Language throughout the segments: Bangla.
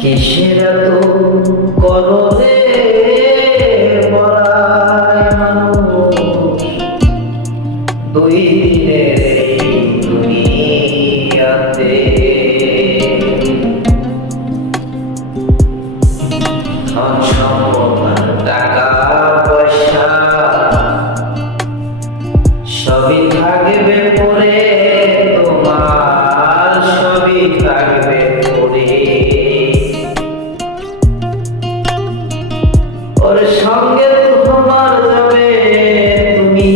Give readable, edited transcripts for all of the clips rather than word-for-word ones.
কিসের এত করলে পরায় মানুষ দুই দিনের এই দুনিয়াতে। ধন সম্পদ টাকা পয়সা সবই থাকবে পরে, তোমার সবই থাকবে পরে। ওর সঙ্গে তোমার যাবে তুমি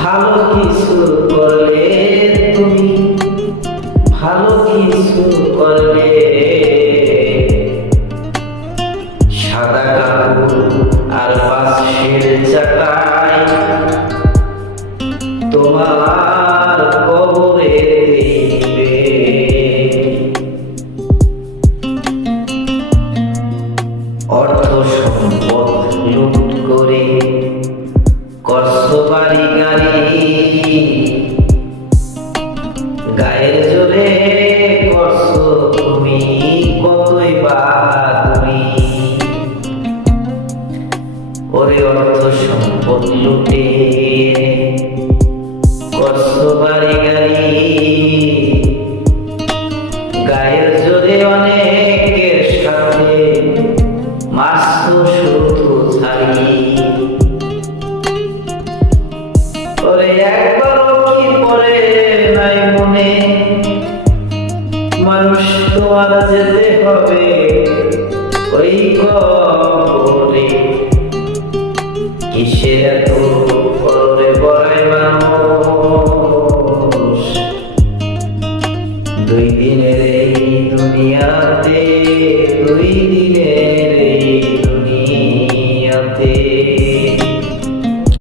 ভালো কিছু করলে, তুমি ভালো কিছু করলে। সাদা কাপড় আর বাঁশের চাকায় তোমার কবরে দিবে। অর্থ সম্পদ লুট করে করছো বাড়ি গাড়ি, গায়ের জোরে করছো তুমি কতই বাহাদুরি। ওরে অর্থ সম্পদ লুটে করছো বাড়ি গাড়ি, গায়ের জোরে অনেকের সাথে মারছো শুধু ছাড়ি। ওরে একবারও কি পড়ে নাই মনে, মানুষ তোমার যেতে হবে ওই কবরে। কিসের এত করলে পরায় মানুষ দুই দিনের এই দুনিয়াতে।